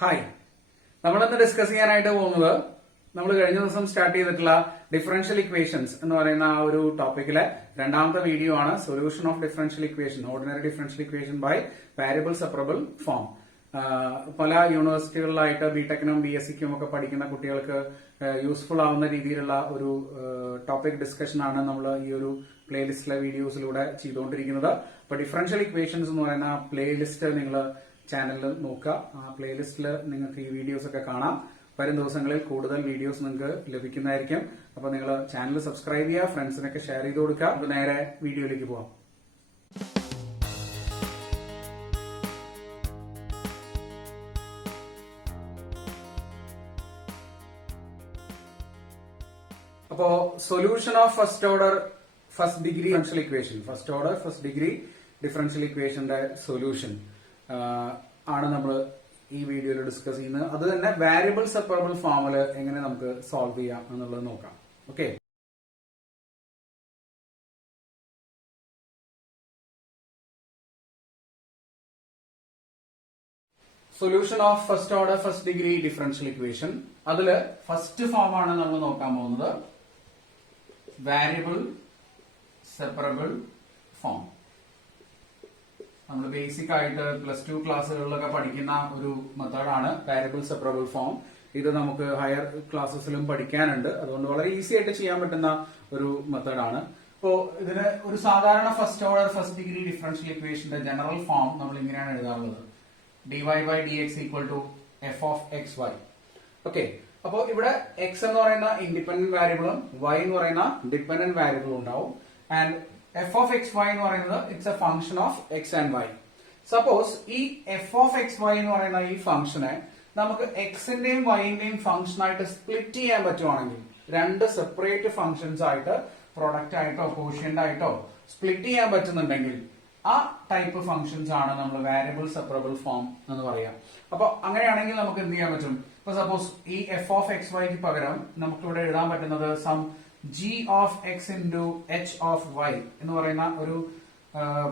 Hi, നമ്മളിന്ന് discuss ചെയ്യാനായിട്ട് പോകുന്നത് നമ്മൾ കഴിഞ്ഞ ദിവസം സ്റ്റാർട്ട് ചെയ്തിട്ടുള്ള ഡിഫറൻഷ്യൽ ഇക്വേഷൻസ് എന്ന് പറയുന്ന ആ ഒരു ടോപ്പിക്കിലെ രണ്ടാമത്തെ വീഡിയോ ആണ്. Solution of differential equation, ordinary differential equation by variable separable form. പല യൂണിവേഴ്സിറ്റികളിലായിട്ട് ബിടെക്കിനും BSc-ക്കും ഒക്കെ പഠിക്കുന്ന കുട്ടികൾക്ക് യൂസ്ഫുൾ ആവുന്ന രീതിയിലുള്ള ഒരു ടോപ്പിക് ഡിസ്കഷൻ ആണ് നമ്മൾ ഈ ഒരു പ്ലേലിസ്റ്റിലെ വീഡിയോസിലൂടെ ചെയ്തുകൊണ്ടിരിക്കുന്നത്. അപ്പൊ ഡിഫറൻഷ്യൽ ഇക്വേഷൻസ് എന്ന് പറയുന്ന പ്ലേലിസ്റ്റ് നിങ്ങൾ ചാനലിൽ നോക്കുക. ആ പ്ലേലിസ്റ്റിൽ നിങ്ങൾക്ക് ഈ വീഡിയോസ് ഒക്കെ കാണാം. വരും ദിവസങ്ങളിൽ കൂടുതൽ വീഡിയോസ് നിങ്ങൾക്ക് ലഭിക്കുന്നതായിരിക്കും. അപ്പൊ നിങ്ങൾ ചാനൽ സബ്സ്ക്രൈബ് ചെയ്യുക, ഫ്രണ്ട്സിനൊക്കെ ഷെയർ ചെയ്ത് കൊടുക്കുക. നമുക്ക് നേരെ വീഡിയോയിലേക്ക് പോവാം. അപ്പോ solution of first order first degree differential equation, first order first degree differential ഇക്വേഷന്റെ സൊല്യൂഷൻ ആണ് നമ്മൾ ഈ വീഡിയോയിൽ ഡിസ്കസ് ചെയ്യുന്നത്. അത് തന്നെ വാരിയബിൾ സെപ്പറബിൾ ഫോമില് എങ്ങനെ നമുക്ക് സോൾവ് ചെയ്യാം എന്നുള്ളത് നോക്കാം. Okay, solution of first order first degree differential equation. അതില് ഫസ്റ്റ് ഫോം ആണ് നമ്മൾ നോക്കാൻ പോകുന്നത്, വാരിയബിൾ സെപ്പറബിൾ ഫോം. നമ്മൾ ബേസിക് ആയിട്ട് +2 ക്ലാസ്സുകളിലൊക്കെ പഠിക്കുന്ന ഒരു മെത്തേഡാണ് വാരിയബിൾ സെപ്പറബിൾ ഫോം. ഇത് നമുക്ക് ഹയർ ക്ലാസ്സസിലും പഠിക്കാനുണ്ട്. അതുകൊണ്ട് വളരെ ഈസി ആയിട്ട് ചെയ്യാൻ പറ്റുന്ന ഒരു മെത്തേഡാണ്. ഇപ്പോ ഇതിന് ഒരു സാധാരണ first order first degree differential ഇക്വേഷന്റെ ജനറൽ ഫോം നമ്മൾ ഇങ്ങനെയാണ് എഴുതാറുള്ളത്, dy/dx = f(x, y). ഓക്കെ, അപ്പോ ഇവിടെ x എന്ന് പറയുന്ന ഇൻഡിപെൻഡന്റ് വാരിയബിളും y എന്ന് പറയുന്ന ഡിപെൻഡന്റ് വാരിയബിളും ഉണ്ടാവും. ആൻഡ് f(x, y) എന്ന് പറയുന്നത് it's A function of x and y. Suppose ഈ f(x, y) എന്ന് പറയുന്ന ഈ ഫംഗ്ഷനെ നമുക്ക് എക്സിന്റെയും വൈന്റെയും ഫംഗ്ഷൻ ആയിട്ട് സ്പ്ലിറ്റ് ചെയ്യാൻ പറ്റുവാണെങ്കിൽ, രണ്ട് സെപ്പറേറ്റ് ഫംഗ്ഷൻസ് ആയിട്ട് പ്രൊഡക്റ്റ് ആയിട്ടോ കോഷ്യന്റ് ആയിട്ടോ സ്പ്ലിറ്റ് ചെയ്യാൻ പറ്റുന്നുണ്ടെങ്കിൽ ആ ടൈപ്പ് ഫംഗ്ഷൻസ് ആണ് നമ്മൾ വാരിയബിൾ സെപ്പറബിൾ ഫോം എന്ന് പറയാം. അപ്പൊ അങ്ങനെയാണെങ്കിൽ നമുക്ക് എന്ത് ചെയ്യാൻ പറ്റും? ഇപ്പൊ സപ്പോസ് ഈ f(x, y) പകരം നമുക്ക് ഇവിടെ എഴുതാൻ പറ്റുന്നത് some g of x into h of y എന്ന് പറയുന്ന ഒരു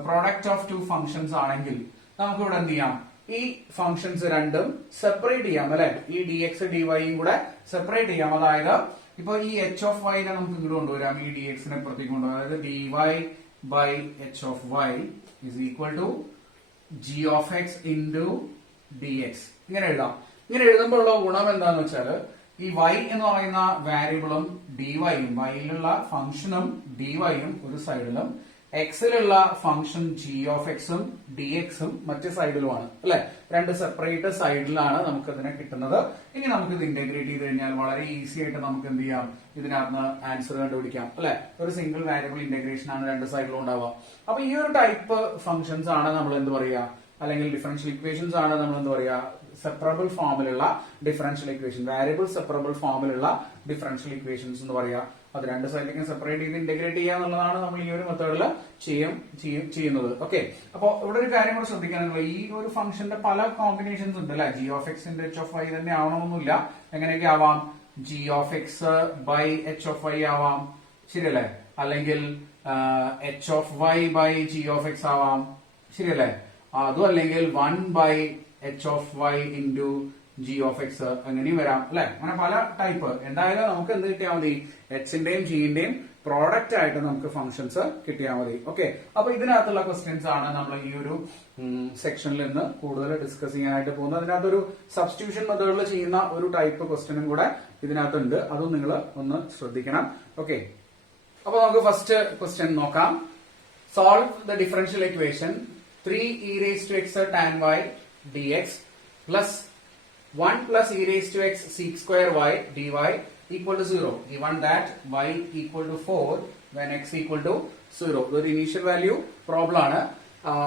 പ്രോഡക്റ്റ് ഓഫ് 2 ഫംഗ്ഷൻസ് ആണെങ്കിൽ നമുക്ക് ഇവിടെ എന്ത് ചെയ്യാം? ഈ ഫംഗ്ഷൻസ് രണ്ടും സെപ്പറേറ്റ് ചെയ്യാം, അല്ലെ? ഈ dx dy കൂടെ സെപ്പറേറ്റ് ചെയ്യാം. അതായത് ഇപ്പൊ ഈ h of y നെ നമുക്ക് ഇങ്ങോട്ട് കൊണ്ടുവരാം, ഈ dx നെ പുറത്തേക്ക് കൊണ്ടുവരാം. അതായത് dy/h of y is equal to g of x into dx. ഇങ്ങനെ എഴുതാം. ഇങ്ങനെ എഴുതുമ്പോൾ ഉള്ള ഗുണം എന്താന്ന് വെച്ചാൽ, ഈ y എന്ന് പറയുന്ന വാരിയബിളും dy-യും, y-യിലുള്ള ഫംഗ്ഷനും dy-യും ഒരു സൈഡിലും x-ലുള്ള ഫംഗ്ഷൻ g of x-ഉം dx-ഉം മറ്റു സൈഡിലുമാണ്, അല്ലെ? രണ്ട് സെപ്പറേറ്റ് സൈഡിലാണ് നമുക്ക് ഇതിനെ കിട്ടുന്നത്. ഇനി നമുക്ക് ഇത് ഇന്റഗ്രേറ്റ് ചെയ്ത് കഴിഞ്ഞാൽ വളരെ ഈസി ആയിട്ട് നമുക്ക് എന്ത് ചെയ്യാം? ഇതിനകത്ത് ആൻസർ കണ്ടുപിടിക്കാം, അല്ലെ? ഒരു സിംഗിൾ വാരിയബിൾ ഇന്റഗ്രേഷൻ ആണ് രണ്ട് സൈഡിലും ഉണ്ടാവുക. അപ്പൊ ഈ ഒരു ടൈപ്പ് ഫംഗ്ഷൻസ് ആണ് നമ്മൾ എന്ത് പറയുക, അല്ലെങ്കിൽ ഡിഫറൻഷ്യൽ ഇക്വേഷൻസ് ആണ് നമ്മൾ എന്ത് പറയുക, സെപ്പറബിൾ ഫോമിലുള്ള ഡിഫറൻഷ്യൽ ഇക്വേഷൻ, വാരിയബിൾ സെപ്പറബിൾ ഫോമിലുള്ള ഡിഫറൻഷ്യൽ ഇക്വേഷൻസ് എന്ന് പറയാം. അത് രണ്ട് സൈഡിലേക്കും സെപ്പറേറ്റ് ചെയ്ത് ഇന്റഗ്രേറ്റ് ചെയ്യുക എന്നുള്ളതാണ് നമ്മൾ ഈ ഒരു മെത്തേഡിൽ ചെയ്യുന്നത്. ഓക്കെ, അപ്പൊ ഇവിടെ ഒരു കാര്യം കൂടെ ശ്രദ്ധിക്കാനുള്ള, ഈ ഒരു ഫംഗ്ഷന്റെ പല കോമ്പിനേഷൻസ് ഉണ്ട്, അല്ലെ? g of x into h of y തന്നെ ആവണമെന്നില്ല. എങ്ങനെയൊക്കെ ആവാം? g of x/h of y ആവാം, ശരിയല്ലേ? അല്ലെങ്കിൽ h of y/g of x ആവാം, ശരിയല്ലേ? അതും അല്ലെങ്കിൽ 1/h of y into g of x അങ്ങനെയും വരാം, അല്ലെ? അങ്ങനെ പല ടൈപ്പ്. എന്തായാലും നമുക്ക് എന്ത് കിട്ടിയാൽ മതി? എച്ചിന്റെയും ജിന്റെയും പ്രോഡക്റ്റ് ആയിട്ട് നമുക്ക് ഫംഗ്ഷൻസ് കിട്ടിയാൽ മതി. ഓക്കെ, അപ്പൊ ഇതിനകത്തുള്ള ക്വസ്റ്റ്യൻസ് ആണ് നമ്മൾ ഈ ഒരു സെക്ഷനിൽ നിന്ന് കൂടുതൽ ഡിസ്കസ് ചെയ്യാനായിട്ട് പോകുന്നത്. അതിനകത്തൊരു സബ്സ്റ്റിറ്റ്യൂഷൻ മെത്തേഡിൽ ചെയ്യുന്ന ഒരു ടൈപ്പ് ക്വസ്റ്റ്യനും കൂടെ ഇതിനകത്തുണ്ട്. അതും നിങ്ങൾ ഒന്ന് ശ്രദ്ധിക്കണം. ഓക്കെ, അപ്പൊ നമുക്ക് ഫസ്റ്റ് ക്വസ്റ്റ്യൻ നോക്കാം. Solve the differential equation 3e raised to x tan y dx plus 1 plus e raised to x sec square y dy equal to 0, given that y equal to 4 when x equal to 0. ഇതൊരു initial value problem ആണ്.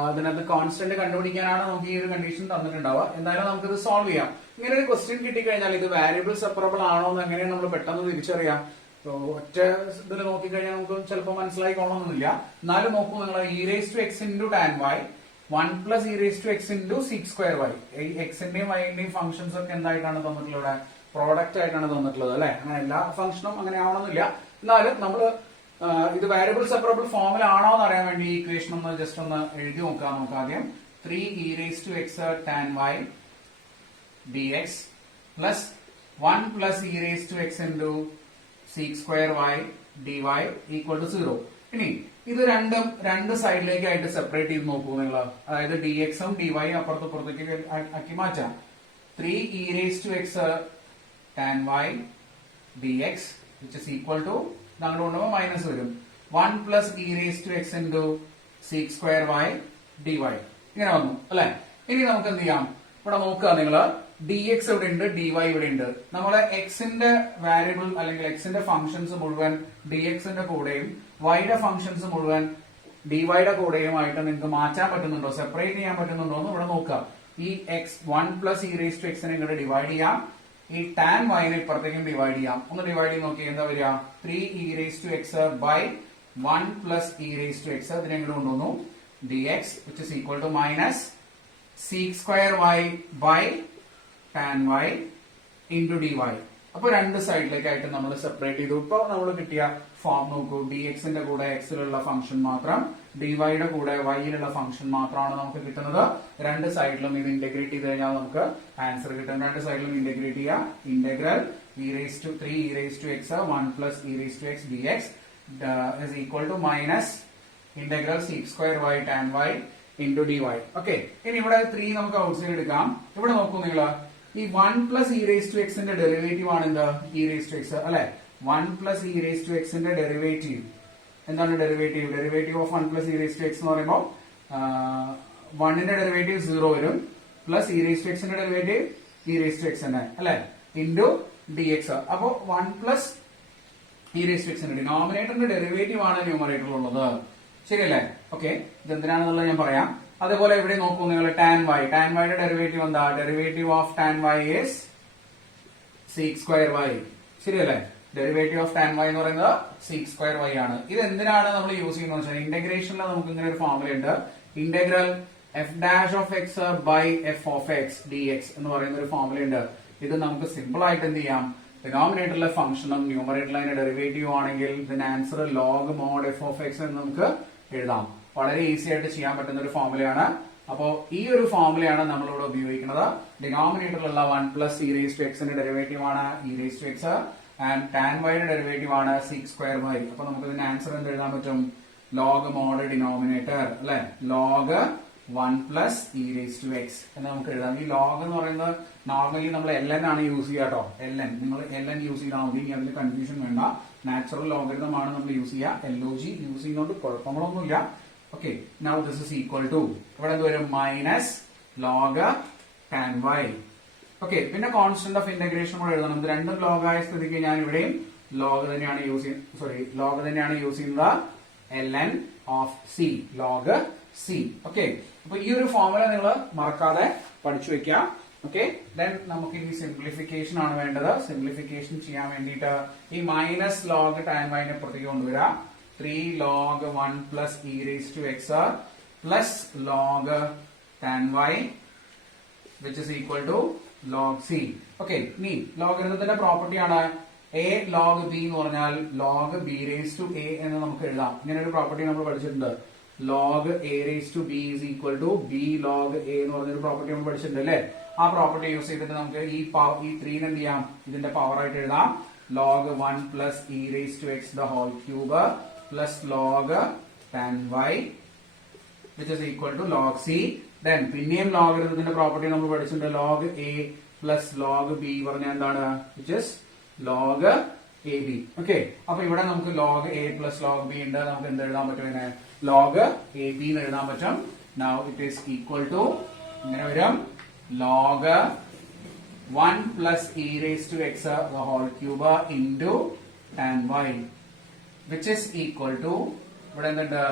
അതിനകത്ത് constant കണ്ടുപിടിക്കാനാണ് നമുക്ക് ഈ ഒരു condition തന്നിട്ടുണ്ടാവുക. എന്തായാലും നമുക്കിത് solve ചെയ്യാം. ഇങ്ങനെ ഒരു ക്വസ്റ്റ്യൻ കിട്ടിക്കഴിഞ്ഞാൽ ഇത് വാരിയബിൾ സെപ്പറബിൾ ആണോ എന്ന് എങ്ങനെയാണ് നമ്മൾ പെട്ടെന്ന് തിരിച്ചറിയാം? ഒറ്റ ഇതിൽ നോക്കിക്കഴിഞ്ഞാൽ നമുക്ക് ചിലപ്പോൾ മനസ്സിലായിക്കൊള്ളണമെന്നില്ല. എന്നാലും നോക്കൂ, നിങ്ങൾ e raised to x into tan y 1 plus e raised to x into sec square y, എക്സിന്റെയും വൈന്റെയും ഫംഗ്ഷൻസ് ഒക്കെ എന്തായിട്ടാണ് തന്നിട്ടുള്ളത്? പ്രോഡക്റ്റ് ആയിട്ടാണ് തന്നിട്ടുള്ളത്, അല്ലെ? അങ്ങനെ എല്ലാ ഫംഗ്ഷനും അങ്ങനെ ആവണമെന്നില്ല. എന്നാലും നമ്മൾ ഇത് വാരിയബിൾ സെപ്പറബിൾ ഫോമിലാണോ എന്ന് അറിയാൻ വേണ്ടി ഈ ഇക്വേഷൻ ഒന്ന് ജസ്റ്റ് ഒന്ന് എഴുതി നോക്കാം. നമുക്ക് ആദ്യം 3e raised to x tan y dx plus 1 plus e raise to x into sec square y d y equal to 0. ഇനി ഇത് രണ്ടും രണ്ട് സൈഡിലേക്കായിട്ട് സെപ്പറേറ്റ് ചെയ്ത് നോക്കൂ നിങ്ങൾ. അതായത് ഡി എക്സും ഡി വൈ അപ്പുറത്തേക്ക് ആക്കി മാറ്റാം. 3 e raise to x tan y dx which is equal to അങ്ങോട്ട് കൊണ്ടുപോകുമ്പോൾ മൈനസ് വരും. 1 plus e raise to x into sec square y d y ഇങ്ങനെ വന്നു അല്ലെ. ഇനി നമുക്ക് എന്ത് ചെയ്യാം, ഇവിടെ നോക്കുക നിങ്ങൾ, ഡി എക്സ് ഇവിടെ ഉണ്ട്, ഡി വൈ ഇവിടെ ഉണ്ട്. നമ്മളെ എക്സിന്റെ വാരിയബിൾ അല്ലെങ്കിൽ എക്സിന്റെ ഫംഗ്ഷൻസ് മുഴുവൻ ഡി എക്സിന്റെ കൂടെയും വൈയുടെ ഫംഗ്ഷൻസ് മുഴുവൻ ഡി വൈയുടെ കൂടെയും ആയിട്ട് നിങ്ങൾക്ക് മാറ്റാൻ പറ്റുന്നുണ്ടോ, സെപ്പറേറ്റ് ചെയ്യാൻ പറ്റുന്നുണ്ടോ എന്ന് ഇവിടെ നോക്കുക. ഈ x 1 plus e raise to എക്സിനെ ഇങ്ങോട്ട് ഡിവൈഡ് ചെയ്യാം, ഈ ടാൻ വൈനെ ഇപ്പുറത്തേക്കും ഡിവൈഡ് ചെയ്യാം. ഒന്ന് ഡിവൈഡ് ചെയ്ത് നോക്കി എന്താ വരിക, 3 e raise to x by 1 plus e raise to x ഇതിനെ ഇങ്ങോട്ട് കൊണ്ടുവന്നു dx which is equal to minus sec square y by tan y into dy. അപ്പൊ രണ്ട് സൈഡിലേക്കായിട്ട് നമ്മൾ സെപ്പറേറ്റ് ചെയ്തു. ഇപ്പൊ നമ്മൾ കിട്ടിയ ഫോം നോക്കൂ, ഡി എക്സിന്റെ കൂടെ എക്സിലുള്ള ഫംഗ്ഷൻ മാത്രം, ഡി വൈയുടെ കൂടെ വൈയിലുള്ള ഫംഗ്ഷൻ മാത്രമാണ് നമുക്ക് കിട്ടുന്നത്. രണ്ട് സൈഡിലും ഇത് ഇന്റഗ്രേറ്റ് ചെയ്ത് കഴിഞ്ഞാൽ നമുക്ക് ആൻസർ കിട്ടും. രണ്ട് സൈഡിലും ഇന്റഗ്രേറ്റ് ചെയ്യാം. Integral e raise to 3 e raise to x 1 plus e raise to x dx is equal to minus integral sec square y tan y into d y. Okay, ഇനി ഇവിടെ 3 നമുക്ക് ഔട്ട്സൈഡ് എടുക്കാം. ഇവിടെ നോക്കൂ നിങ്ങൾ, ഈ 1 പ്ലസ് ഇ റേസ് ടു എക്സിന്റെ derivative ആണ് എന്ത്, ഇ റേസ് ടു എക്സ് അല്ലെ. 1 പ്ലസ് ഇ റേസ് ടു എക്സിന്റെ ഡെറിവേറ്റീവ് എന്താണ്, derivative of 1 plus e raise to x എന്ന് പറയുമ്പോൾ 1ന്റെ ഡെറിവേറ്റീവ് 0 വരും, പ്ലസ് ഇ റേസ് ടു എക്സിന്റെ derivative e raise to x തന്നെ അല്ലെ, ഇൻറ്റു ഡി എക്സ്. അപ്പോ 1 പ്ലസ് ഇ റേസ് ടു എക്സിന്റെ ഡിനോമിനേറ്ററിന്റെ ഡെറിവേറ്റീവ് ആണ് ന്യൂമറേറ്ററിൽ ഉള്ളത്. ശരിയല്ലേ? ഓക്കെ, ഇതെന്തിനാണെന്നുള്ളത് ഞാൻ പറയാം. അതേപോലെ ഇവിടെ നോക്കൂ നിങ്ങൾ, ടാൻ വൈയുടെ ഡെറിവേറ്റീവ് എന്താ, derivative of tan y is sec square y. ശരിയല്ലേ? ഡെറിവേറ്റീവ് ഓഫ് ടാൻ വൈ എന്ന് പറയുന്നത് സീക് സ്ക്വയർ വൈ ആണ്. ഇത് എന്തിനാണ് നമ്മൾ യൂസ് ചെയ്യുന്നത് വെച്ചാൽ, ഇന്റഗ്രേഷനിൽ നമുക്ക് ഇങ്ങനെ ഒരു ഫോർമുല ഉണ്ട്, integral f dash of x by f of x d x എന്ന് പറയുന്ന ഒരു ഫോർമുല ഉണ്ട്. ഇത് നമുക്ക് സിമ്പിൾ ആയിട്ട് എന്ത് ചെയ്യാം, ഡിനോമിനേറ്ററിലെ ഫംഗ്ഷനും ന്യൂമറേറ്ററിലെ അതിന്റെ ഡെറിവേറ്റീവ് ആണെങ്കിൽ ഇതിന്റെ answer log mode F of X എന്ന് നമുക്ക് എഴുതാം. വളരെ ഈസി ആയിട്ട് ചെയ്യാൻ പറ്റുന്ന ഒരു ഫോർമുലയാണ്. അപ്പോ ഈ ഒരു ഫോർമുലയാണ് നമ്മളിവിടെ ഉപയോഗിക്കുന്നത്. ഡിനോമിനേറ്ററിലുള്ള 1 പ്ലസ് ഇ റേസ് ടു എക്സിന്റെ ഡെറിവേറ്റീവ് ആണ് e raise to x and tan വൈയുടെ ഡെറിവേറ്റീവ് ആണ് സീക് സ്ക്വയർ വൈ. അപ്പൊ നമുക്ക് ഇതിന്റെ ആൻസർ എന്ത് എഴുതാൻ പറ്റും, ലോഗ് മോഡ് ഡിനോമിനേറ്റർ അല്ലെ, log 1 plus e raise to x എന്ന് നമുക്ക് എഴുതാം. ഈ ലോഗ് എന്ന് പറയുന്നത് നോർമലി നമ്മൾ ln ആണ് യൂസ് ചെയ്യുക കേട്ടോ. ln നിങ്ങൾ ln യൂസ് ചെയ്താൽ മതി, ഇനി അതിൽ കൺഫ്യൂഷൻ വേണ്ട. നാച്ചുറൽ ലോഗരിതം ആണ് നമ്മൾ യൂസ് ചെയ്യുക. LOG യൂസ് ചെയ്യുന്നതുകൊണ്ട് കുഴപ്പങ്ങളൊന്നുമില്ല. Okay, now this is equal to ഇവിടെ എന്ത് വരും, minus log tan y. Okay, പിന്നെ കോൺസ്റ്റന്റ് ഓഫ് ഇന്റഗ്രേഷൻ കൂടെ എഴുതണം. ഇത് രണ്ടും ലോഗ് ആയ സ്ഥിതിക്ക് ഞാൻ ഇവിടെയും ലോഗ് തന്നെയാണ് യൂസ് ചെയ്യുന്നത്, ln of C, log c. Okay, അപ്പൊ ഈ ഒരു ഫോർമുല നിങ്ങൾ മറക്കാതെ പഠിച്ചു വെക്കാം. ഓക്കെ, ദെൻ നമുക്ക് ഇനി സിംപ്ലിഫിക്കേഷൻ ആണ് വേണ്ടത്. സിംപ്ലിഫിക്കേഷൻ ചെയ്യാൻ വേണ്ടിയിട്ട് ഈ മൈനസ് ലോഗ് ടാൻ വൈനെ പുറത്തേക്ക് കൊണ്ടുവരാം. 3 log 1 plus e raise to x plus log tan y which is equal to log c. Okay, ഇനി ലോഗരിതത്തിന്റെ പ്രോപ്പർട്ടി ആണ് എ ലോഗ് ബി എന്ന് പറഞ്ഞാൽ log b raise to a എന്ന് നമുക്ക് എഴുതാം. ഇങ്ങനെ ഒരു പ്രോപ്പർട്ടി നമ്മൾ പഠിച്ചിട്ടുണ്ട്. Log a raise to b is equal to b log a എന്ന് പറഞ്ഞൊരു പ്രോപ്പർട്ടി നമ്മൾ പഠിച്ചിട്ടുണ്ട് അല്ലെ. ആ പ്രോപ്പർട്ടി യൂസ് ചെയ്തിട്ട് നമുക്ക് ഈ 3 എന്ത് ചെയ്യാം, ഇതിന്റെ പവർ ആയിട്ട് എഴുതാം. Log 1 plus e raise to x the whole cube plus log tan y which is equal to log c. Then പിന്നെയും ലോഗരിതത്തിന്റെ പ്രോപ്പർട്ടി നമ്മൾ പഠിച്ചിട്ടുണ്ട്. Log a plus log b പറഞ്ഞാൽ എന്താണ്, which is log a b. Okay, അപ്പൊ ഇവിടെ നമുക്ക് log a plus log b ഉണ്ട്. നമുക്ക് എന്ത് എഴുതാൻ പറ്റും, ഇതിനെ ലോഗ് എ ബി എന്ന് എഴുതാൻ പറ്റും. Now it is equal to ഇങ്ങനെ വരും, log 1 plus e raise to x the whole cube into tan y which is equal to ഇവിടെ എന്തുണ്ട്,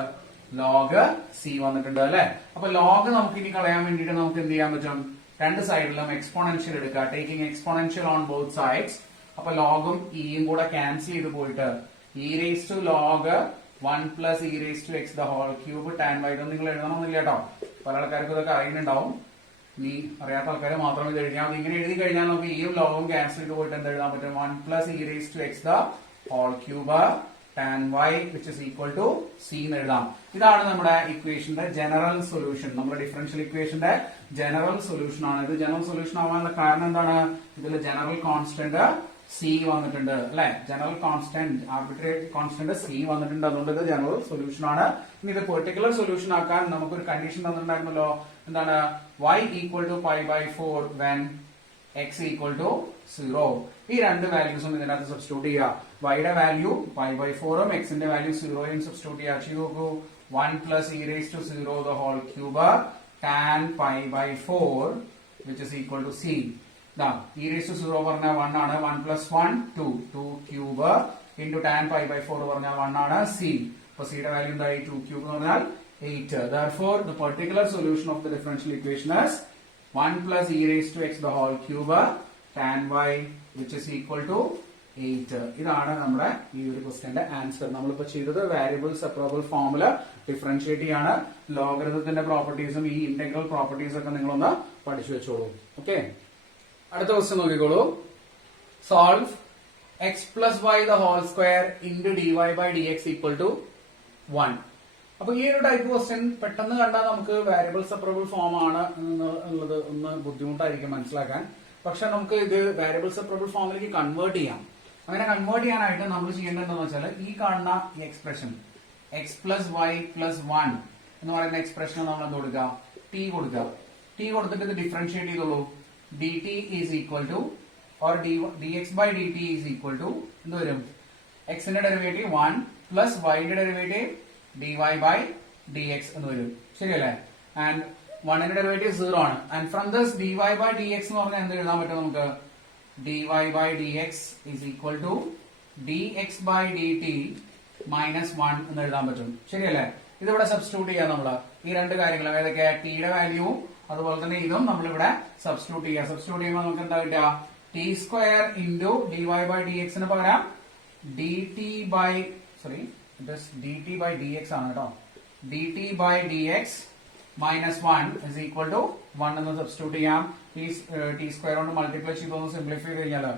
ലോഗ് സി വന്നിട്ടുണ്ട് അല്ലെ. അപ്പൊ ലോഗ് നമുക്ക് ഇനി കളയാൻ വേണ്ടിയിട്ട് നമുക്ക് എന്ത് ചെയ്യാൻ പറ്റും, രണ്ട് സൈഡിലും എക്സ്പോണൻഷ്യൽ എടുക്കുക, taking exponential on both sides. അപ്പൊ ലോഗും ഇയും കൂടെ ക്യാൻസൽ ചെയ്ത് പോയിട്ട് e raise to log 1 plus e raise to x the whole cube tan y. ഇതൊന്നും നിങ്ങൾ എഴുതണമെന്നില്ല കേട്ടോ, പല ആൾക്കാർക്കും ഇതൊക്കെ അറിയുന്നുണ്ടാവും. ഇനി അറിയാത്ത ആൾക്കാർ മാത്രം ഇത് എഴുതിയാൽ, ഇങ്ങനെ എഴുതി കഴിഞ്ഞാൽ നമുക്ക് ഇയും ലോഗും ക്യാൻസൽ ചെയ്ത് പോയിട്ട് എന്ത് എഴുതാൻ പറ്റും, 1 plus e raise to x the whole cube tan y which is equal to c എന്ന് എഴുതാം. ഇതാണ് നമ്മുടെ ഇക്വേഷന്റെ ജനറൽ സൊല്യൂഷൻ. നമ്മുടെ ഡിഫറൻഷ്യൽ ഇക്വേഷന്റെ ജനറൽ സൊല്യൂഷൻ ആണ്. ഇത് ജനറൽ സൊല്യൂഷൻ ആവാനുള്ള കാരണം എന്താണ്? ഇതിൽ ജനറൽ കോൺസ്റ്റന്റ് സി വന്നിട്ടുണ്ട് അല്ലെ. General constant arbitrary constant C വന്നിട്ടുണ്ട്. അതുകൊണ്ട് ഇത് ജനറൽ സൊല്യൂഷൻ ആണ്. ഇനി ഇത് പെർട്ടിക്കുലർ സൊല്യൂഷൻ ആക്കാൻ നമുക്കൊരു കണ്ടീഷൻ തന്നിട്ടുണ്ടായിരുന്നല്ലോ. എന്താണ്? y equal to pi by 4 when x equal to 0. ഈ രണ്ട് വാല്യൂസും ഇതിനകത്ത് സബ്സ്റ്റിറ്റ്യൂട്ട് ചെയ്യുക. y യുടെ വാല്യൂ പൈ ബൈ 4ഉം x ന്റെ വാല്യൂ 0യും സബ്സ്റ്റിറ്റ്യൂട്ട് ചെയ്യുക. ചെയ്ത് നോക്കൂ. 1 plus e raise to 0 the whole cube tan pi by 4 which is equal to c. E raise to 0 പറഞ്ഞാൽ 1 ആണ്. 1 plus 1 2 cube into tan pi by 4 പറഞ്ഞാൽ 1 ആണ് സി. അപ്പൊ സിയുടെ വാല്യൂ എന്തായി? 2 ക്യൂബ് എന്ന് പറഞ്ഞാൽ 8. Therefore, the particular solution of the differential equation is 1 plus e raised to x the whole cube tan y which is equal to 8. ഇതാണ് നമ്മുടെ ഈ ഒരു ക്വസ്റ്റ്യന്റെ ആൻസർ. നമ്മളിപ്പോ ചെയ്തത് വാരിയബിൾ സെപ്പറബിൾ ഫോമുല ഡിഫറൻഷിയേറ്റ് ചെയ്യാണ്. ലോഗരിതത്തിന്റെ പ്രോപ്പർട്ടീസും ഈ ഇന്റഗ്രൽ പ്രോപ്പർട്ടീസ് ഒക്കെ നിങ്ങളൊന്ന് പഠിച്ചു വെച്ചോളൂ. ഓക്കെ, അടുത്ത ക്വസ്റ്റ്യൻ നോക്കിക്കോളൂ. Solve x plus y the whole square into d y by d x equal to 1. അപ്പൊ ഈ ഒരു ടൈപ്പ് ക്വസ്റ്റ്യൻ പെട്ടെന്ന് കണ്ടാൽ നമുക്ക് വാരിയബിൾ സെപ്പറബിൾ ഫോം ആണ് എന്നുള്ളത് ഒന്ന് ബുദ്ധിമുട്ടായിരിക്കും മനസ്സിലാക്കാൻ. പക്ഷെ നമുക്ക് ഇത് വാരിയബിൾ സെപ്പറബിൾ ഫോമിലേക്ക് കൺവേർട്ട് ചെയ്യാം. അങ്ങനെ കൺവേർട്ട് ചെയ്യാനായിട്ട് നമ്മൾ ചെയ്യേണ്ടത് എന്താണെന്ന് വെച്ചാൽ ഈ കാണുന്ന ഈ expression x plus y plus 1 എന്ന് പറയുന്ന എക്സ്പ്രഷൻ നമ്മൾ എന്ത് കൊടുക്കുക? ടി കൊടുക്കുക. ടി കൊടുത്തിട്ട് ഇത് ഡിഫറൻഷിയേറ്റ് ചെയ്തോളൂ. D t is equal to or d x by d t is equal to എന്ത് വരും? എക്സിന്റെ ഡെറിവേറ്റീവ് 1 പ്ലസ് വൈയുടെ ഡെറിവേറ്റീവ് dy by dx എന്ന് വരും. ശരിയല്ലേ? ആൻഡ് 1ന്റെ ഡെറിവേറ്റീവ് 0 ആണ്. And from this dy by dx എന്ന് പറഞ്ഞാൽ എന്ത് എഴുതാൻ പറ്റും നമുക്ക്? dy by dx is equal to dx by dt minus 1 എന്ന് എഴുതാൻ പറ്റും. ശരിയല്ലേ? ഇതിവിടെ സബ്സ്റ്റിറ്റ്യൂട്ട് ചെയ്യാം നമ്മള്. ഈ രണ്ട് കാര്യങ്ങളും ഏതൊക്കെ? ടിയുടെ വാല്യൂവും അതുപോലെ തന്നെ ഇതും നമ്മളിവിടെ സബ്സ്റ്റിറ്റ്യൂട്ട് ചെയ്യാം. സബ്സ്റ്റിറ്റ്യൂട്ട് ചെയ്യുമ്പോൾ നമുക്ക് എന്താ കിട്ടുക? T square into dy by dx ന് പകരം dt by dt by dx ആണ് കേട്ടോ. dt by dx minus 1 is equal to 1 എന്ന് സബ്സ്റ്റിറ്റ്യൂട്ട് ചെയ്യാം. ടി സ്ക്വയർ കൊണ്ട് മൾട്ടിപ്ലൈ ചെയ്തൊന്ന് സിംപ്ലിഫൈ കഴിഞ്ഞാല്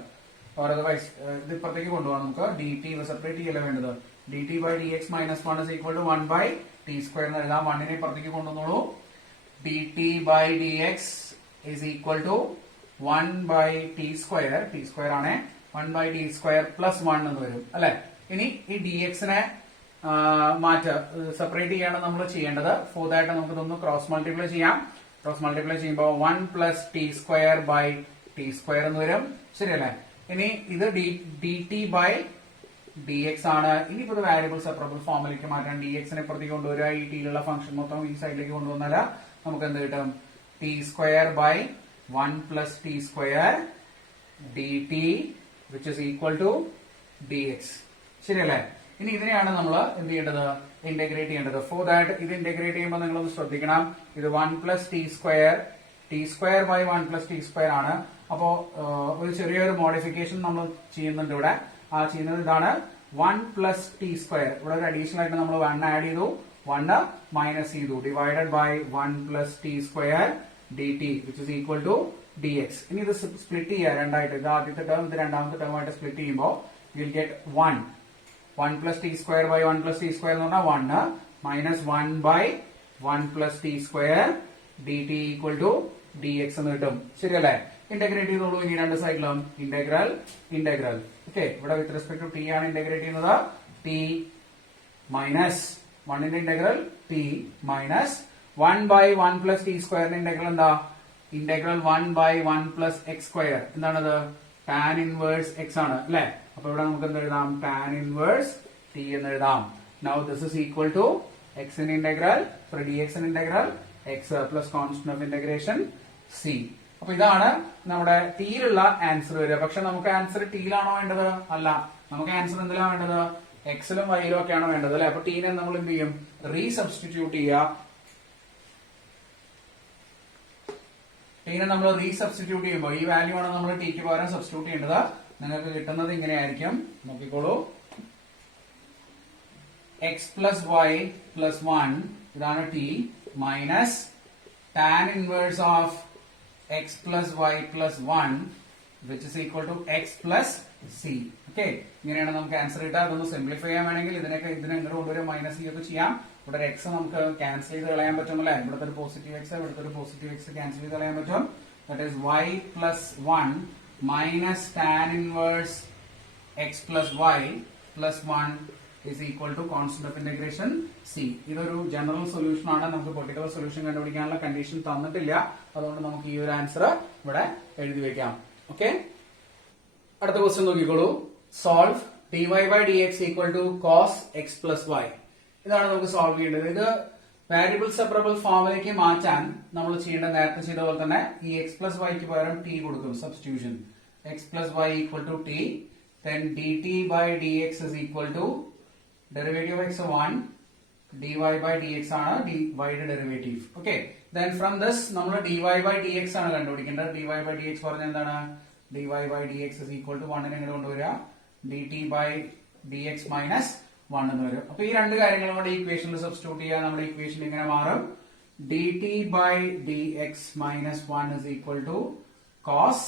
അതർവൈസ് ഇത് ഇപ്പുറത്തേക്ക് കൊണ്ടുപോകാം നമുക്ക്. dt സെപ്പറേറ്റ് ചെയ്യല്ല വേണ്ടത്. dt by dx minus 1 is equal to 1 by t square എന്ന് എഴുതാം. 1നെ ഇപ്പുറത്തേക്ക് കൊണ്ടുവന്നോളൂ. dt by dx is equal to 1 by t square. t square ആണ് 1 by t square plus 1 എന്ന് വരും അല്ലെ. ഇനി ഈ dx-നെ സെപ്പറേറ്റ് ചെയ്യാണ് നമ്മൾ ചെയ്യേണ്ടത്. ഫോർ ദാറ്റ് നമുക്ക് ഇതൊന്ന് ക്രോസ് മൾട്ടിപ്ലൈ ചെയ്യാം. ക്രോസ് മൾട്ടിപ്ലൈ ചെയ്യുമ്പോൾ 1 plus t square by t square എന്ന് വരും. ശരിയല്ലേ? ഇനി ഇത് d t by d x ആണ്. ഇനിയിപ്പോ ഇത് വാരിയബിൾ സെപ്പറബിൾ ഫോമിലേക്ക് മാറ്റാൻ dx-നെ പുറത്തേക്ക് കൊണ്ടുവരിക. ഈ ടിയിലുള്ള ഫംഗ്ഷൻ മൊത്തം ഈ സൈഡിലേക്ക് കൊണ്ടുവന്നാൽ നമുക്ക് എന്ത് കിട്ടും? T square by 1 plus t square d t which is equal to d x. ശരിയല്ലേ? ഇനി ഇതിനെയാണ് നമ്മൾ എന്ത് ചെയ്യേണ്ടത്? ഇന്റഗ്രേറ്റ് ചെയ്യേണ്ടത്. ഫോർ ദാറ്റ് ഇത് ഇന്റഗ്രേറ്റ് ചെയ്യുമ്പോൾ നിങ്ങളൊന്ന് ശ്രദ്ധിക്കണം. ഇത് 1 plus t square by 1 plus t square ആണ്. അപ്പോ ഒരു ചെറിയൊരു മോഡിഫിക്കേഷൻ നമ്മൾ ചെയ്യുന്നുണ്ട് ഇവിടെ. ആ ചെയ്യുന്നത് ഇതാണ്. 1 പ്ലസ് ടി സ്ക്വയർ ഇവിടെ ഒരു അഡീഷണൽ ആയിട്ട് നമ്മൾ 1 ആഡ് ചെയ്തു, 1 മൈനസ് ചെയ്തു. Divided by 1 plus t square d t which is equal to d x. ഇനി ഇത് സ്പ്ലിറ്റ് ചെയ്യുക രണ്ടായിട്ട്. ഇത് ആദ്യത്തെ ടേം ഇത് രണ്ടാമത്തെ ടേം ആയിട്ട് സ്പ്ലിറ്റ് ചെയ്യുമ്പോൾ will get 1 plus t square by 1 plus t square എന്ന് പറഞ്ഞാൽ 1 minus 1 by 1 plus t square dt equal to dx എന്ന് കിട്ടും. ശരിയല്ലേ? ഇന്റഗ്രേറ്റ് ചെയ്തോളൂ. ഇനി രണ്ട് സൈഡിലും ഇന്റഗ്രൽ. ഓക്കെ, ഇവിടെ വിത്ത് റെസ്പെക്ട് ടു ടി ആണ് ഇന്റഗ്രേറ്റ് ചെയ്യുന്നത്. ടി മൈനസ് 1ന്റെ integral t minus 1 by 1 plus t square integral എന്താ? Integral 1 by 1 plus x square. എന്താണത്? tan inverse x ആണ് അല്ലെ. അപ്പൊ ഇവിടെ നമുക്ക് എന്ത് എഴുതാം? tan inverse t എന്ന് എഴുതാം. Now this is equal to x in integral, dx in integral, x plus constant of integration c. അപ്പൊ ഇതാണ് നമ്മുടെ ടിയിലുള്ള ആൻസർ വരിക. പക്ഷെ നമുക്ക് ആൻസർ ടിയിലാണോ വേണ്ടത്? അല്ല, നമുക്ക് ആൻസർ എന്തിലാണ് വേണ്ടത്? എക്സിലും വൈയിലും ഒക്കെയാണോ വേണ്ടത് അല്ലെ. അപ്പൊ ടീനെ നമ്മൾ എന്ത് ചെയ്യും? റീസബ്സ്റ്റിറ്റ്യൂട്ട് ചെയ്യുക. ടീനെ നമ്മൾ റീസബ്സ്റ്റിറ്റ്യൂട്ട് ചെയ്യുമ്പോൾ ഈ വാല്യൂ ആണ് നമ്മൾ ടിക്ക് പകരം സബ്സ്റ്റിറ്റ്യൂട്ട് ചെയ്യേണ്ടത്. നിങ്ങൾക്ക് കിട്ടുന്നത് ഇങ്ങനെയായിരിക്കും. നോക്കിക്കോളൂ. എക്സ് പ്ലസ് വൈ പ്ലസ് 1 ഇതാണ് t minus tan inverse of x plus y plus 1 which is equal to x plus c. Okay, ഇങ്ങനെയാണ് നമുക്ക് ആൻസർ കിട്ടുക. അതൊന്ന് സിംപ്ലിഫൈ ചെയ്യാൻ വേണമെങ്കിൽ ഇതിനെ ഇങ്ങോട്ട് കൊണ്ടുവരും, മൈനസ് സി ഒക്കെ ചെയ്യാം. ഇവിടെ ഒരു എക്സ് നമുക്ക് ക്യാൻസൽ ചെയ്ത് കളയാൻ പറ്റും അല്ലെ. ഇവിടുത്തെ ഒരു പോസിറ്റീവ് എക്സ്, ഇവിടുത്തെ ഒരു പോസിറ്റീവ് എക്സ് ക്യാൻസൽ ചെയ്ത് കളയാൻ പറ്റും. That is y plus 1 minus tan inverse x plus y plus 1 is equal to constant of integration c. ഇതൊരു ജനറൽ സൊല്യൂഷൻ ആണ്. നമുക്ക് പെർട്ടിക്കുലർ സൊല്യൂഷൻ കണ്ടുപിടിക്കാനുള്ള കണ്ടീഷൻ തന്നിട്ടില്ല. അതുകൊണ്ട് നമുക്ക് ഈ ഒരു ആൻസർ ഇവിടെ എഴുതി വെക്കാം. ഓക്കെ, അടുത്ത ക്വസ്റ്റ്യൻ നോക്കിക്കോളൂ. Solve dy by dx equal to cos x plus y. ഇതാണ് നമുക്ക് സോൾവ് ചെയ്യേണ്ടത്. ഇത് വാരിയബിൾ സെപ്പറബിൾ ഫോമിലേക്ക് മാറ്റാൻ നമ്മൾ ചെയ്യേണ്ട നേരത്തെ ചെയ്ത പോലെ തന്നെ ഈ എക്സ് പ്ലസ് വൈക്ക് പകരം ടി കൊടുക്കും. Substitution x plus y equal to t, then dt by dx is equal to derivative of x 1 dy by dx ആണ് dy യുടെ derivative. Okay, then from this നമ്മൾ dy by dx ആണ് കണ്ടുപിടിക്കേണ്ടത്. dy by dx പറഞ്ഞാൽ എന്താണ്? dy by dx is equal to 1 നെ ഇങ്ങോട്ട് കൊണ്ടുവരിക, dt by dx minus 1 എന്ന് വരും. അപ്പൊ ഈ രണ്ട് കാര്യങ്ങളും കൂടെ ഇക്വേഷനിൽ സബ്സ്റ്റിറ്റ്യൂട്ട് ചെയ്യാൻ നമ്മുടെ ഇക്വേഷൻ ഇങ്ങനെ മാറും. dt by dx minus 1 is equal to cos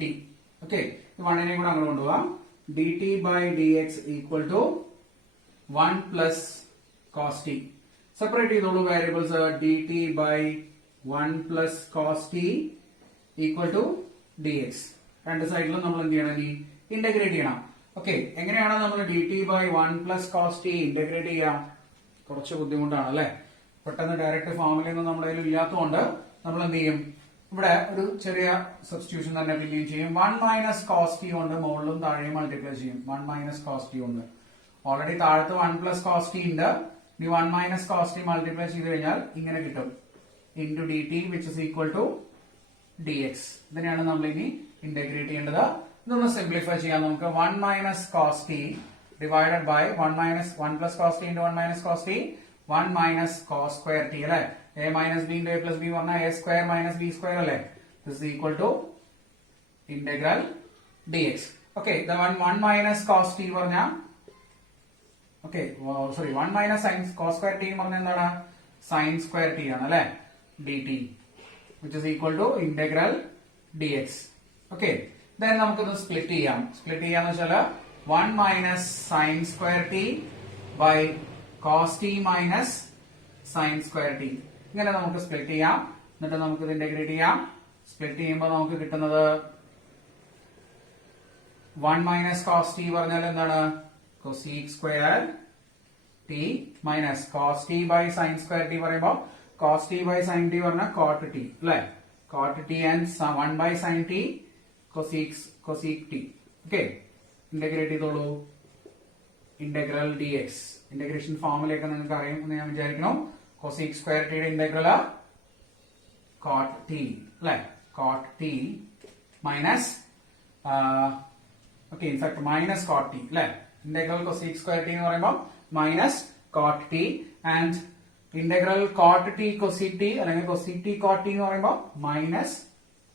t. Okay, ഈ 1 നെ കൂടെ അങ്ങോട്ട് കൊണ്ടുപോകാം. dt by dx equal to 1 plus cos t. Separate ചെയ്തോളൂ variables. dt by 1 plus cos t equal to dx. രണ്ട് സൈഡിലും നമ്മൾ എന്ത് ചെയ്യണം? ഇനി ഇന്റഗ്രേറ്റ് ചെയ്യണം. ഓക്കെ, എങ്ങനെയാണ് നമ്മൾ dt by 1 plus cos t integrate ചെയ്യാം? കുറച്ച് ബുദ്ധിമുട്ടാണ് അല്ലെ. പെട്ടെന്ന് ഡയറക്റ്റ് ഫോമിലൊന്നും നമ്മുടെ കയ്യിൽ ഇല്ലാത്തതുകൊണ്ട് നമ്മൾ എന്ത് ചെയ്യും? ഇവിടെ ഒരു ചെറിയ സബ്സ്റ്റിറ്റ്യൂഷൻ തന്നെ ഫില്ല് ചെയ്യും. 1 മൈനസ് കോസ് ടി കൊണ്ട് മുകളിലും താഴെയും മൾട്ടിപ്ലൈ ചെയ്യും. 1 മൈനസ് കോസ് ടി കൊണ്ട് ഓൾറെഡി താഴത്ത് 1 പ്ലസ് കോസ് ടി ഉണ്ട്. ഇനി 1 മൈനസ് കോസ് ടി മൾട്ടിപ്ലൈ ചെയ്ത് കഴിഞ്ഞാൽ ഇങ്ങനെ കിട്ടും, into d t which is equal to d x. ഇതിനെയാണ് നമ്മൾ ഇനി ഇന്റഗ്രേറ്റ് ചെയ്യേണ്ടത്. ഇതൊന്ന് സിംപ്ലിഫൈ ചെയ്യാം നമുക്ക്. 1 minus cos t divided by 1 plus cos t into 1 minus cos t, 1 minus cos square t അല്ലെ. A minus b into a plus b പറഞ്ഞാൽ a square minus b square അല്ലെ. This is equal to integral d x. Okay, 1 minus cos t പറഞ്ഞാൽ okay sorry 1 minus sin cos square t പറഞ്ഞാൽ എന്താണ്? Sin square t ആണ് അല്ലെ, d t which is equal to integral d x. Okay, then നമുക്കിത് split ചെയ്യാം. Split ചെയ്യാന്ന് വെച്ചാൽ 1 minus sine square t by cos t minus sine square t. ഇങ്ങനെ നമുക്ക് സ്പ്ലിറ്റ് ചെയ്യാം. എന്നിട്ട് നമുക്ക് ഇത് ഇന്റഗ്രേറ്റ് ചെയ്യാം. സ്പ്ലിറ്റ് ചെയ്യുമ്പോൾ നമുക്ക് കിട്ടുന്നത് 1 മൈനസ് കോസ് ടി പറഞ്ഞാൽ എന്താണ്? Cosec square t minus cos t by sin square t പറയുമ്പോൾ cos t by sign t പറഞ്ഞാൽ കോട്ട് ടി അല്ലെ. Cot t and 1 by sign t cosec t. Okay, integrate ചെയ്തോളൂ. Integral d x. Integration ഫോമിലേക്ക് നിങ്ങൾക്ക് അറിയുമെന്ന് ഞാൻ വിചാരിക്കണം. Cosec square ടിയുടെ ഇന്റഗ്രൽ കോട്ട് ടി അല്ലെ. Cot t minus okay in fact minus cot t അല്ലെ. ഇന്റഗ്രൽ കൊസീക് സ്ക്വയർ ടി എന്ന് പറയുമ്പോൾ minus cot t and integral cot t cosec t അല്ലെങ്കിൽ കൊസീക് ടി കോട്ട് ടി എന്ന് പറയുമ്പോൾ മൈനസ്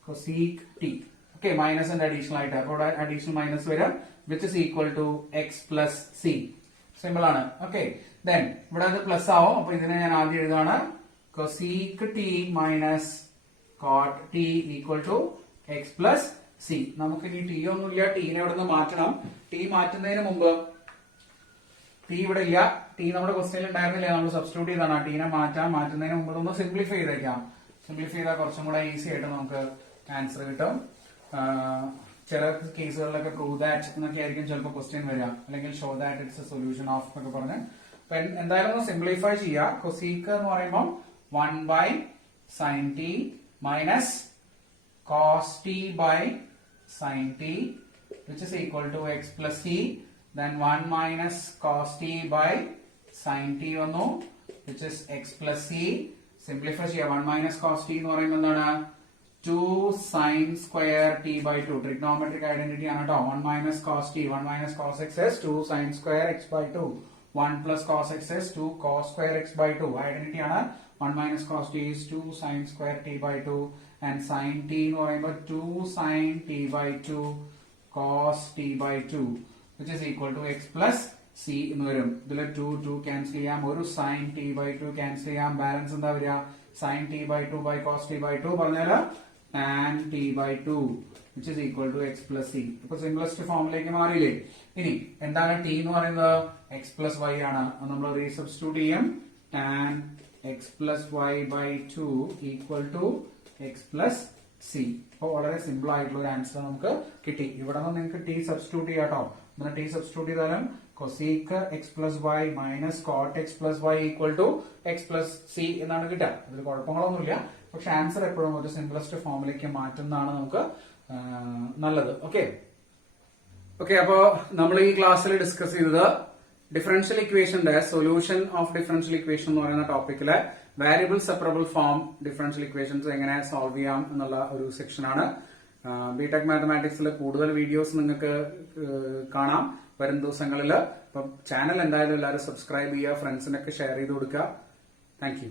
കൊസീക് ടി. ഓക്കെ, മൈനസിന്റെ additional ആയിട്ട് അപ്പോൾ ഇവിടെ അഡീഷണൽ മൈനസ് വരും which is equal to x plus c. Simple ആണ്. ഓക്കെ, ദെൻ ഇവിടെ അത് പ്ലസ് ആവും. അപ്പൊ ഇതിനെ ഞാൻ ആദ്യം എഴുതാണ് cosec t minus cot t equal to x plus c. നമുക്ക് ഇനി ടി ഒന്നുമില്ല, ടീനെ ഇവിടെ നിന്ന് മാറ്റണം. ടി മാറ്റുന്നതിന് മുമ്പ് ടി ഇവിടെ ഇല്ല, ടി നമ്മുടെ ക്വസ്റ്റ്യനിൽ ഉണ്ടായിരുന്നില്ല, നമ്മൾ സബ്സ്റ്റിറ്റ്യൂട്ട് ചെയ്താണ്. ടീനെ മാറ്റുന്നതിന് മുമ്പ് ഒന്ന് സിംപ്ലിഫൈ ചെയ്തേക്കാം. സിംപ്ലിഫൈ ചെയ്താൽ കുറച്ചും കൂടെ ഈസി ആയിട്ട് നമുക്ക് ആൻസർ കിട്ടും. ചില കേസുകളിലൊക്കെ പ്രൂവ് ദാറ്റ് എന്നൊക്കെ ആയിരിക്കും ചിലപ്പോൾ ക്വസ്റ്റ്യൻ വരിക, അല്ലെങ്കിൽ show that it's A solution of എന്നൊക്കെ പറഞ്ഞ്. അപ്പൊ എന്തായാലും ഒന്ന് സിംപ്ലിഫൈ ചെയ്യുക. കൊസീക്ക് എന്ന് പറയുമ്പോൾ 1 by sign t minus cos t by sign t which is equal to x plus c. then 1 minus cos t by sin t വന്നു which is x plus c. Simplify ചെയ്യാം. 1 minus cos t എന്ന് പറയുമ്പോൾ എന്താണ്? 2 sin square t by 2. Trigonometric identity ആണ് കേട്ടോ. 1 minus cos t, 1 minus cos x is 2 sin square x by 2. 1 plus cos x is 2 cos square x by 2. Identity ആണ്. 1 minus cos t is 2 sin square t by 2 and sin t എന്ന് പറയുമ്പോൾ 2 sin t by 2 cos t by 2 which is equal to x plus c എന്ന് വരും. ഇതിൽ 2 cancel ചെയ്യാം, ഒരു sin t by 2 cancel ചെയ്യാം. Balance എന്താ വരിക? sin t by 2 by cos t by 2 പറഞ്ഞാൽ tan t by 2 which is equal to x plus c. ഇപ്പൊ സിംപ്ലസ്റ്റ് ഫോമിലേക്ക് മാറിയില്ലേ? ഇനി എന്താണ് t എന്ന് പറയുന്നത്? x plus y ആണ്. നമ്മൾ റീസബ്സ്റ്റിറ്റ്യൂട്ട് ചെയ്യും. tan x plus y by 2 equal to x plus c. അപ്പോൾ വളരെ സിമ്പിൾ ആയിട്ടുള്ള ഒരു ആൻസർ നമുക്ക് കിട്ടി. ഇവിടെ നിന്ന് നിങ്ങൾക്ക് t സബ്സ്റ്റിറ്റ്യൂട്ട് ചെയ്യാട്ടോ. അങ്ങനെ t സബ്സ്റ്റിറ്റ്യൂട്ട് ചെയ്താലും cosec x plus y minus cot x plus y equal to x plus c എന്നാണ് കിട്ടുക. അതിൽ കുഴപ്പങ്ങളൊന്നുമില്ല. പക്ഷെ ആൻസർ എപ്പോഴും ഒരു സിംപ്ലസ്റ്റ് ഫോമിലേക്ക് മാറ്റുന്നതാണ് നമുക്ക് നല്ലത്. ഓക്കെ അപ്പോ നമ്മൾ ഈ ക്ലാസ്സിൽ ഡിസ്കസ് ചെയ്തത് ഡിഫറൻഷ്യൽ ഇക്വേഷന്റെ സൊല്യൂഷൻ ഓഫ് ഡിഫറൻഷ്യൽ ഇക്വേഷൻ എന്ന് പറയുന്ന ടോപ്പിക്കിലെ variable separable form differential equations എങ്ങനെ സോൾവ് ചെയ്യാം എന്നുള്ള ഒരു സെക്ഷനാണ്. ബിടെക് മാത്തമാറ്റിക്സിൽ കൂടുതൽ വീഡിയോസ് നിങ്ങൾക്ക് കാണാം വരും ദിവസങ്ങളിൽ. അപ്പം ചാനൽ എന്തായാലും എല്ലാവരും സബ്സ്ക്രൈബ് ചെയ്യുക, ഫ്രണ്ട്സിനൊക്കെ ഷെയർ ചെയ്ത് കൊടുക്കുക. Thank you.